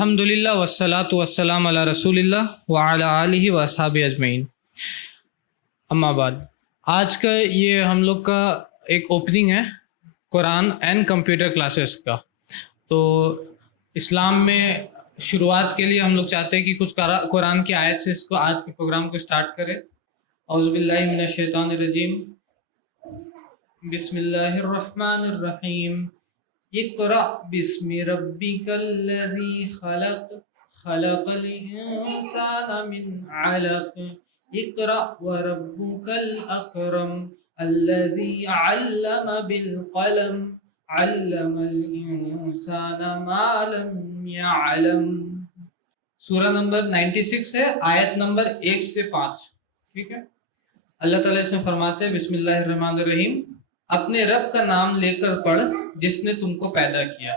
अल्हम्दुलिल्लाह वस्सलातु वस्सलाम अला रसूलिल्लाह व अला आलिहि व अस्हाबि अजमईन। अम्मा बाद, आज का ये हम लोग का एक ओपनिंग है कुरान एंड कंप्यूटर क्लासेस का। तो इस्लाम में शुरुआत के लिए हम लोग चाहते हैं कि कुछ कुरान की आयत से इसको आज के प्रोग्राम को स्टार्ट करें। औज़ु बिल्लाहि मिनश शैतानिर रजीम, बिस्मिल्लाहिर रहमानिर रहीम। इक़रा बिस्मि रब्बिकल्लज़ी खलक़, खलक़ल इंसाना मिन अलक़, इक़रा व रब्बुकल अकरम, अल्लज़ी अल्लम बिल क़लम, अल्लमल इंसाना मा लम यअलम। सूरा नंबर 96 है, आयत नंबर 1 से 5। ठीक है। अल्लाह ताला इसमें फरमाते हैं, बिस्मिल्लाहिर्रहमानिर्रहीम, अपने रब का नाम लेकर पढ़ जिसने तुमको पैदा किया,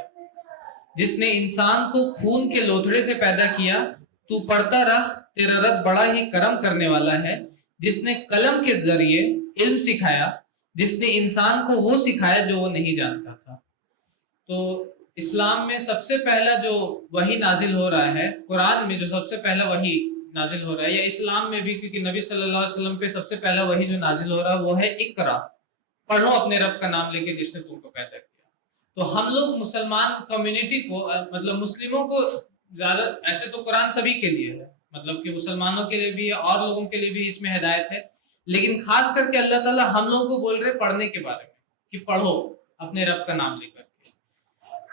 जिसने इंसान को खून के लोथड़े से पैदा किया। तू पढ़ता रह, तेरा रब बड़ा ही करम करने वाला है। जिसने कलम के जरिए इल्म सिखाया, जिसने इंसान को वो सिखाया जो वो नहीं जानता था। तो इस्लाम में सबसे पहला जो वही नाजिल हो रहा है, कुरान में जो सबसे पहला वही नाजिल हो रहा है, या इस्लाम में भी, क्योंकि नबी सल्लल्लाहु अलैहि वसल्लम पे सबसे पहला वही जो नाजिल हो रहा है वो है इकरा, पढ़ो अपने रब का नाम लेके जिसने तुमको पैदा किया। तो हम लोग मुसलमान कम्युनिटी को, मतलब मुस्लिमों को ज्यादा, ऐसे तो कुरान सभी के लिए है, मतलब कि मुसलमानों के लिए भी है और लोगों के लिए भी इसमें हिदायत है, लेकिन खास करके अल्लाह ताला हम लोगों को बोल रहे पढ़ने के बारे में कि पढ़ो अपने रब का नाम लेकर के।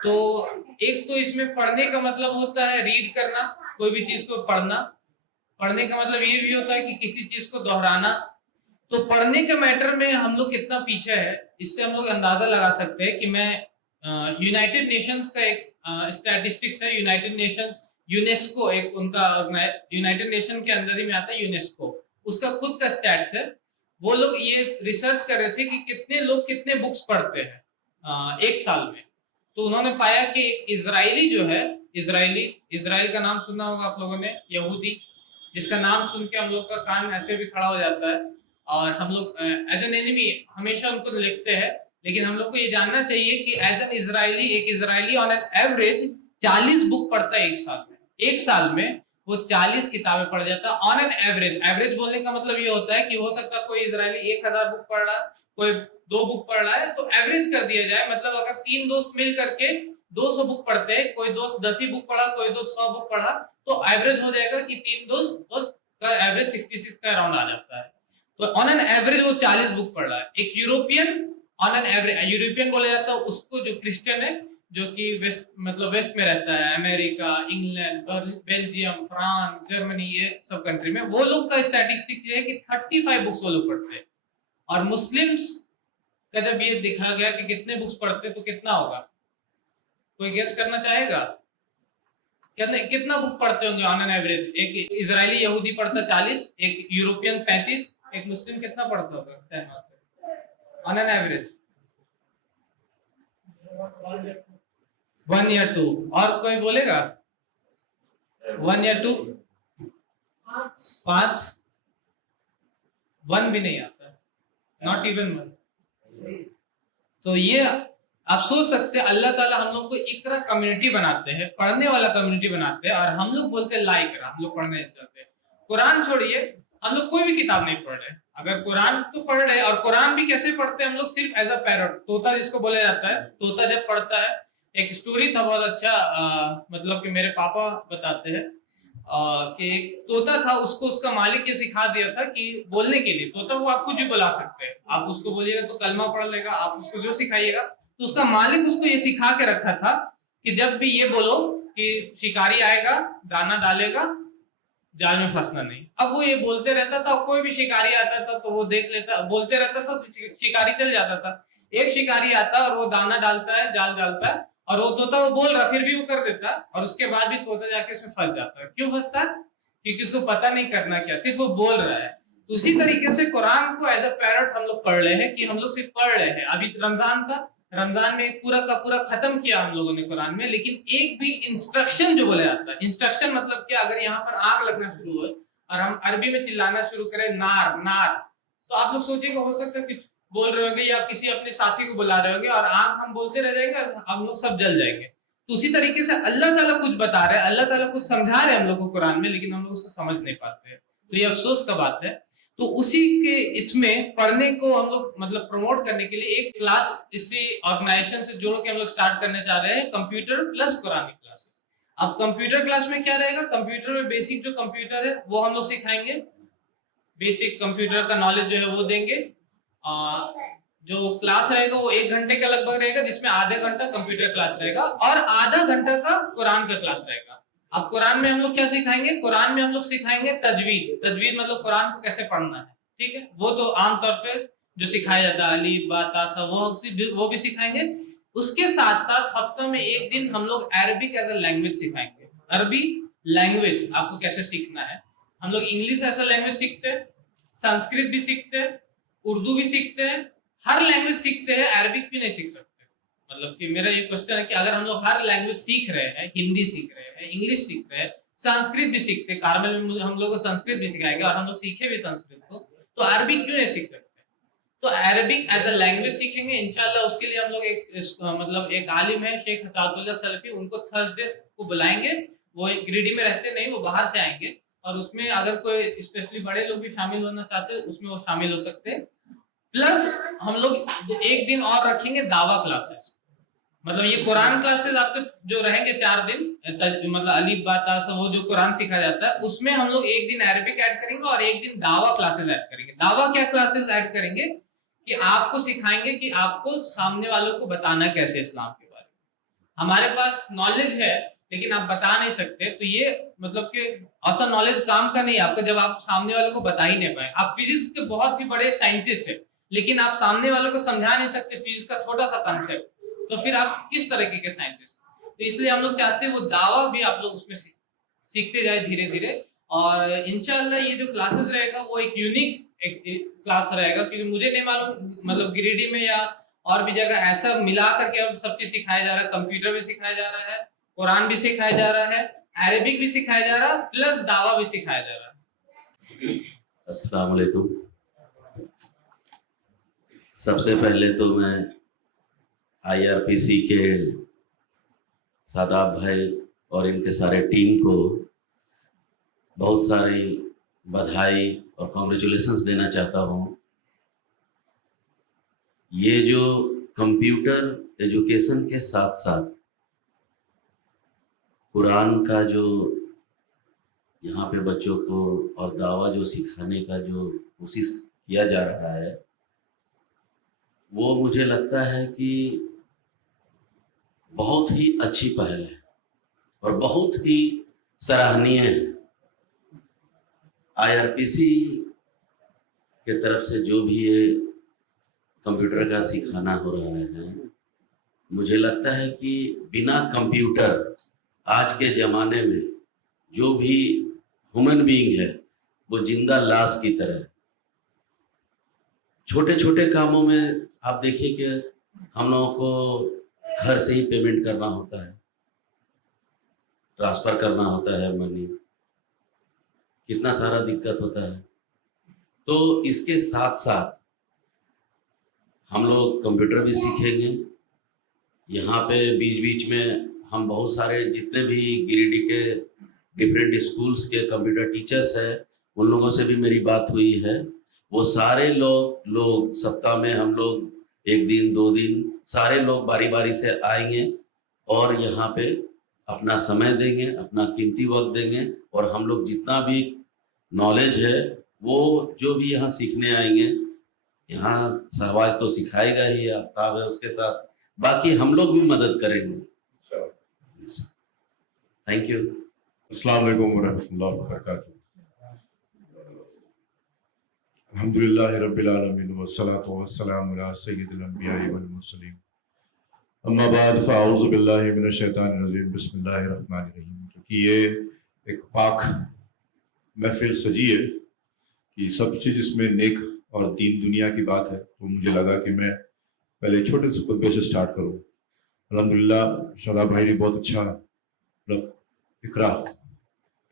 तो एक तो इसमें पढ़ने का मतलब होता है रीड करना, कोई भी चीज को पढ़ना। पढ़ने का मतलब ये भी होता है कि किसी चीज को दोहराना। तो पढ़ने के मैटर में हम लोग कितना पीछे है, इससे हम लोग अंदाजा लगा सकते हैं कि मैं यूनाइटेड नेशंस का एक स्टैटिस्टिक्स है, यूनाइटेड नेशंस, यूनेस्को, एक उनका यूनाइटेड नेशन के अंदर ही में आता है यूनेस्को, उसका खुद का स्टैट्स है। वो लोग ये रिसर्च कर रहे थे कि कितने लोग कितने बुक्स पढ़ते हैं एक साल में। तो उन्होंने पाया कि इजरायली जो है, इजराइल का नाम सुना होगा आप लोगों ने, यहूदी, जिसका नाम सुन के हम लोग का कान ऐसे भी खड़ा हो जाता है और हम लोग एज एन एनिमी हमेशा उनको लिखते हैं। लेकिन हम लोग को ये जानना चाहिए कि एज एन इजरायली, एक Israeli on an average 40 book पढ़ता है एक साल में। एक साल में वो 40 किताबें पढ़ जाता है ऑन एन एवरेज। एवरेज बोलने का मतलब ये होता है कि हो सकता है कोई इजरायली 1000 बुक पढ़ रहा है, कोई 2 बुक पढ़ रहा है, तो एवरेज कर दिया जाए। मतलब अगर 3 दोस्त मिल करके 200 बुक पढ़ते हैं, कोई दोस्त 10 ही बुक पढ़ा, कोई दोस्त 100 बुक पढ़ा, तो एवरेज हो जाएगा कि 3 दोस्त का एवरेज 66 का अराउंड आ जाता है। तो ऑन एन एवरेज वो 40 बुक पढ़ रहा है। एक European on an average, European बोला जाता है उसको जो क्रिश्चियन है, जो कि वेस्ट, मतलब वेस्ट में रहता है, America, England, Belgium, France, Germany, ये सब कंट्री में, वो लोग का स्टैटिस्टिक्स ये है कि 35 बुक्स वो लोग पढ़ते हैं। और मुस्लिम्स का जब ये देखा गया कि कितने बुक्स पढ़ते हैं तो कितना होगा, कोई गेस करना चाहेगा? कितना बुक पढ़ते होंगे ऑन एन एवरेज? एक इजरायली यहूदी पढ़ता 40, एक यूरोपियन 35, एक मुस्लिम कितना पढ़ता होगा ऑन एन एवरेज? 1 या 2? और कोई बोलेगा 1 या 2? 5? 1 भी नहीं आता, नॉट इवन 1। तो ये आप सोच सकते हैं, अल्लाह ताला हम लोग को इकरा कम्युनिटी बनाते हैं, पढ़ने वाला कम्युनिटी बनाते हैं, और हम लोग बोलते हैं ला इकरा, हम लोग पढ़ने चाहते हैं। कुरान छोड़िए, हम लोग कोई भी किताब नहीं पढ़ रहे। अगर कुरान तो पढ़ रहे, और कुरान भी कैसे पढ़ते हैं हम लोग? सिर्फ एज अ पैरट, तोता जिसको बोला जाता है, तोता जब पढ़ता है। एक स्टोरी था बहुत अच्छा, मतलब कि मेरे पापा बताते हैं कि एक तोता था, उसको उसका मालिक ये सिखा दिया था कि बोलने के लिए, तोता वो आप कुछ भी बुला सकते हैं, आप उसको बोलिएगा तो कलमा पढ़ लेगा, आप उसको जो सिखाइएगा। तो उसका मालिक उसको ये सिखा के रखा था कि जब भी ये बोलो कि शिकारी आएगा, दाना डालेगा, जाल में फंसना नहीं। अब वो ये बोलते रहता था, कोई भी शिकारी आता था तो वो देख लेता, बोलते रहता था तो शिकारी चल जाता था। एक शिकारी आता और वो दाना डालता है, जाल डालता है, और वो तोता वो बोल रहा, फिर भी वो कर देता, और उसके बाद भी तोता जाके उसमें फंस जाता है। क्यों फंसता? क्योंकि उसको पता नहीं करना क्या, सिर्फ वो बोल रहा है। तो उसी तरीके से कुरान को एज अ पैरट हम लोग पढ़ रहे हैं, कि हम लोग सिर्फ पढ़ रहे हैं। अभी रमजान था, रमजान में पूरा का पूरा खत्म किया हम लोगों ने कुरान में, लेकिन एक भी इंस्ट्रक्शन जो बोला जाता है, इंस्ट्रक्शन मतलब क्या? अगर यहाँ पर आग लगना शुरू हो और हम अरबी में चिल्लाना शुरू करें नार नार, तो आप लोग सोचिएगा, हो सकता है कुछ बोल रहे होंगे या किसी अपने साथी को बुला रहे होंगे और आग हम बोलते रह जाएंगे, हम लोग सब जल जाएंगे। तो उसी तरीके से अल्लाह ताला कुछ बता रहे हैं, अल्लाह ताला कुछ समझा रहे हैं हम लोग को कुरान में, लेकिन हम लोग उसको समझ नहीं पाते हैं। तो ये अफसोस का बात है। तो उसी के इसमें पढ़ने को हम लोग मतलब प्रमोट करने के लिए एक क्लास इसी ऑर्गेनाइजेशन से जोड़ के हम लोग स्टार्ट करने चाह रहे हैं, कंप्यूटर प्लस कुरानिक क्लासेस। अब कंप्यूटर क्लास में क्या रहेगा, कंप्यूटर में बेसिक जो कंप्यूटर है वो हम लोग सिखाएंगे, बेसिक कंप्यूटर का नॉलेज जो है वो देंगे। जो क्लास रहेगा वो 1 घंटे का लगभग रहेगा, जिसमें आधे घंटा कंप्यूटर क्लास रहेगा और आधा घंटा का कुरान का क्लास रहेगा। अब कुरान में हम लोग क्या सिखाएंगे, कुरान में हम लोग सिखाएंगे तजवीद। तजवीद मतलब कुरान को कैसे पढ़ना है, ठीक है। वो तो आमतौर पे जो सिखाया जाता है अलीफ बा ता सा, वो भी सिखाएंगे। उसके साथ साथ हफ्ते में 1 दिन हम लोग अरबिक एज अ लैंग्वेज सिखाएंगे। अरबी लैंग्वेज आपको कैसे सीखना है। हम लोग इंग्लिश एज अ लैंग्वेज सीखते हैं, संस्कृत भी सीखते हैं, उर्दू भी सीखते हैं, हर लैंग्वेज सीखते हैं, अरबिक भी नहीं सीख सकते। मतलब कि मेरा ये क्वेश्चन है कि अगर हम लोग हर लैंग्वेज सीख रहे हैं, हिंदी सीख रहे हैं, इंग्लिश सीख रहे हैं, संस्कृत भी सीखते हैं, कार्मेल में हम लोग को संस्कृत भी सिखाएंगे और हम लोग सीखे भी संस्कृत को, तो अरबिक क्यों नहीं सीख सकते। तो अरबिक एज अ लैंग्वेज सीखेंगे इंशाल्लाह। उसके लिए हम लोग मतलब एक आलिम है शेख हतातुल्लाह सलफी, उनको थर्सडे को बुलाएंगे। वो गिरिडीह में रहते नहीं, वो बाहर से आएंगे और उसमें अगर कोई स्पेशली बड़े लोग भी शामिल होना चाहते हैं उसमें वो शामिल हो सकते हैं। प्लस हम लोग 1 दिन और रखेंगे दावा क्लासेस। मतलब ये कुरान क्लासेस आपके जो रहेंगे 4 दिन, मतलब अलीफ बा ता सा वो जो कुरान सिखाया जाता है, उसमें हम लोग 1 दिन अरबिक ऐड करेंगे और 1 दिन दावा क्लासेस ऐड करेंगे। दावा क्या क्लासेस ऐड करेंगे कि आपको सिखाएंगे कि आपको सामने वालों को बताना कैसे इस्लाम के बारे में। हमारे पास नॉलेज है लेकिन आप बता नहीं सकते, तो ये मतलब कि ऐसा नॉलेज काम का नहीं है आपका जब आप सामने वालों को बता ही नहीं पाए। आप फिजिक्स के बहुत ही बड़े साइंटिस्ट हैं लेकिन आप सामने वालों को समझा नहीं सकते फिजिक्स का छोटा सा कॉन्सेप्ट, तो फिर आप किस तरीके के साइंटिस्ट। तो इसलिए हम लोग चाहते हैं वो दावा भी आप लोग उसमें सीखते जाए धीरे धीरे। और इंशाल्लाह ये जो क्लासेस रहेगा वो एक यूनिक एक क्लास रहेगा, क्योंकि मुझे नहीं मालूम मतलब गिरिडीह में या और भी जगह ऐसा मिला करके अब सब चीज सिखाया जा रहा है। कंप्यूटर भी सिखाया जा रहा है, कुरान भी सिखाया जा रहा है, अरबिक भी सिखाया जा रहा है, प्लस दावा भी सिखाया जा रहा है। अस्सलाम वालेकुम। सबसे पहले तो मैं IRPC के सादाब भाई और इनके सारे टीम को बहुत सारी बधाई और कॉन्ग्रेचुलेशंस देना चाहता हूँ। ये जो कंप्यूटर एजुकेशन के साथ साथ कुरान का जो यहाँ पे बच्चों को और दावा जो सिखाने का जो कोशिश किया जा रहा है, वो मुझे लगता है कि बहुत ही अच्छी पहल है और बहुत ही सराहनीय है। IRPC के तरफ से जो भी ये कंप्यूटर का सिखाना हो रहा है, मुझे लगता है कि बिना कंप्यूटर आज के ज़माने में जो भी ह्यूमन बीइंग है वो जिंदा लाश की तरह है। छोटे छोटे कामों में आप देखिए कि हम लोगों को घर से ही पेमेंट करना होता है, ट्रांसफ़र करना होता है मनी, कितना सारा दिक्कत होता है। तो इसके साथ साथ हम लोग कंप्यूटर भी सीखेंगे। यहाँ पे बीच बीच में हम बहुत सारे जितने भी गिरिडीह के डिफरेंट स्कूल्स के कंप्यूटर टीचर्स हैं उन लोगों से भी मेरी बात हुई है। वो सारे लोग सप्ताह में हम लोग 1 दिन 2 दिन सारे लोग बारी बारी से आएंगे और यहाँ पे अपना समय देंगे, अपना कीमती वक्त देंगे और हम लोग जितना भी नॉलेज है वो जो भी यहाँ सीखने आएंगे, यहाँ शहबाज तो सिखाएगा ही, आफ्ताब है उसके साथ, बाकी हम लोग भी मदद करेंगे। Thank you. अस्सलाम वालेकुम वरहमतुल्लाहि वबरकातुहू। अल्हम्दुलिल्लाहि रब्बिल आलमीन वस्सलातु वस्सलामु अला सय्यिदिल अंबिया'i वल मुरसलीन। अम्मा बाद फ़अऊज़ु बिल्लाहि मिनश शैतानिर रजीम। बिस्मिल्लाहिर रहमानिर रहीम। क्योंकि ये एक पाक महफिल सजी है कि सब चीज़ इसमें नेक और दीन दुनिया की बात है, तो मुझे लगा कि मैं पहले छोटे से खुतबे से स्टार्ट करूँ। अल्हम्दुलिल्लाह शादाब भाई ने बहुत अच्छा मतलब इकरा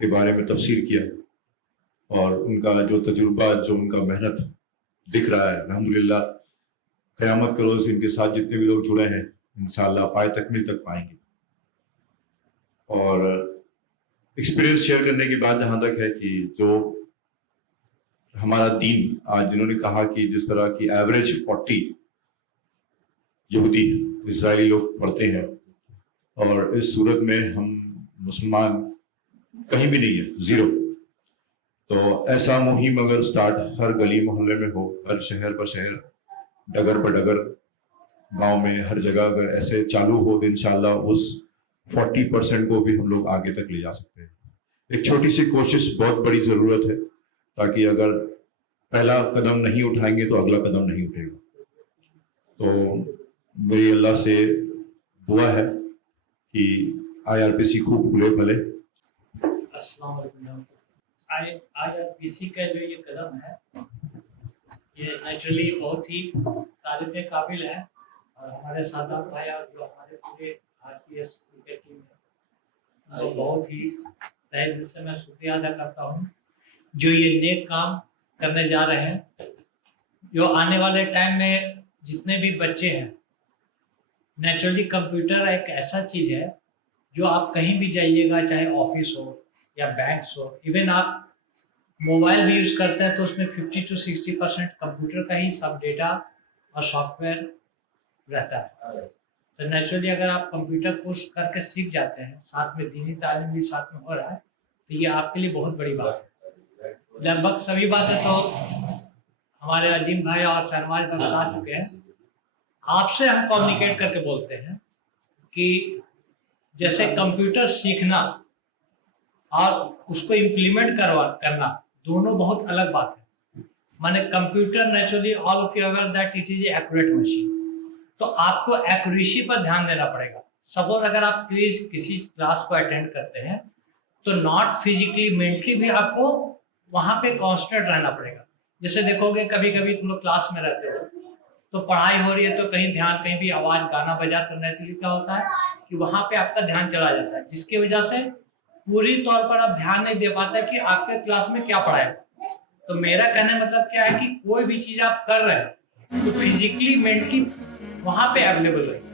के बारे में तफसीर किया और उनका जो तजुर्बा, जो उनका मेहनत दिख रहा है, अल्हम्दुलिल्लाह क़यामत के रोज़ इनके साथ जितने भी लोग जुड़े हैं इंशाअल्लाह पाए तकमील तक पाएंगे। और एक्सपीरियंस शेयर करने की बात जहाँ तक है कि जो हमारा दीन आज जिन्होंने कहा कि जिस तरह की एवरेज 40 यहूदी इजरायली लोग पढ़ते हैं और इस सूरत में हम मुसलमान कहीं भी नहीं है, जीरो। तो ऐसा मुहिम अगर स्टार्ट हर गली मोहल्ले में हो, हर शहर पर शहर, डगर पर डगर, गांव में, हर जगह अगर ऐसे चालू हो तो इंशाल्लाह उस 40% को भी हम लोग आगे तक ले जा सकते हैं। एक छोटी सी कोशिश बहुत बड़ी ज़रूरत है, ताकि अगर पहला कदम नहीं उठाएंगे तो अगला कदम नहीं उठेगा। तो मेरी अल्लाह से दुआ है कि IRPC खूब फूले फले। अस्सलाम वालेकुम। IRPC का जो ये कदम है ये नेचुरली बहुत ही तारीफ़ काबिल है और हमारे सादात भाई और जो हमारे पूरे RPS क्रिकेट टीम है वो बहुत ही तहे दिल से मैं शुक्रिया अदा करता हूँ जो ये नेक काम करने जा रहे हैं। जो आने वाले टाइम में जितने भी बच्चे हैं, नेचुरली कंप्यूटर एक ऐसा चीज़ है जो आप कहीं भी जाइएगा, चाहे ऑफिस हो या बैंक्स हो, इवन आप मोबाइल भी यूज़ करते हैं तो उसमें 50 to 60% कंप्यूटर का ही सब डेटा और सॉफ्टवेयर रहता है। तो नेचुरली अगर आप कंप्यूटर कोर्स करके सीख जाते हैं, साथ में दीनी तालीम भी साथ में हो रहा है, तो ये आपके लिए बहुत बड़ी बात है। लगभग सभी बातें तो हमारे अजीम भाई और शहनवाज भाई बता चुके हैं। आपसे हम कम्युनिकेट करके बोलते हैं कि जैसे कंप्यूटर सीखना और उसको इम्प्लीमेंट करना दोनों बहुत अलग बात है। माने computer naturally all of you aware that it is accurate machine, तो आपको एक्यूरेसी पर ध्यान देना पड़ेगा। सपोज अगर आप प्लीज किसी क्लास को अटेंड करते हैं तो नॉट फिजिकली मेंटली भी आपको वहां पे कॉन्स्टेंट रहना पड़ेगा। जैसे देखोगे कभी कभी तुम लोग क्लास में रहते हो तो पढ़ाई हो रही है तो कहीं ध्यान, कहीं भी आवाज गाना बजा तो नेचुरली क्या होता है कि वहां पे आपका ध्यान चला जाता है, जिसकी वजह से पूरी तौर पर आप ध्यान नहीं दे पाते कि आपके क्लास में क्या पढ़ाया। तो मेरा कहने मतलब क्या है कि कोई भी चीज आप कर रहे हैं तो फिजिकली मेंटली वहां पे अवेलेबल रहे।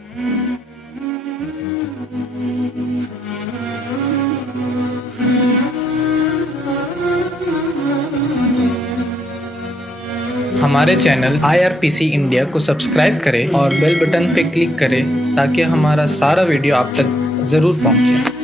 हमारे चैनल IRPC इंडिया को सब्सक्राइब करें और बेल बटन पे क्लिक करें ताकि हमारा सारा वीडियो आप तक ज़रूर पहुंचे।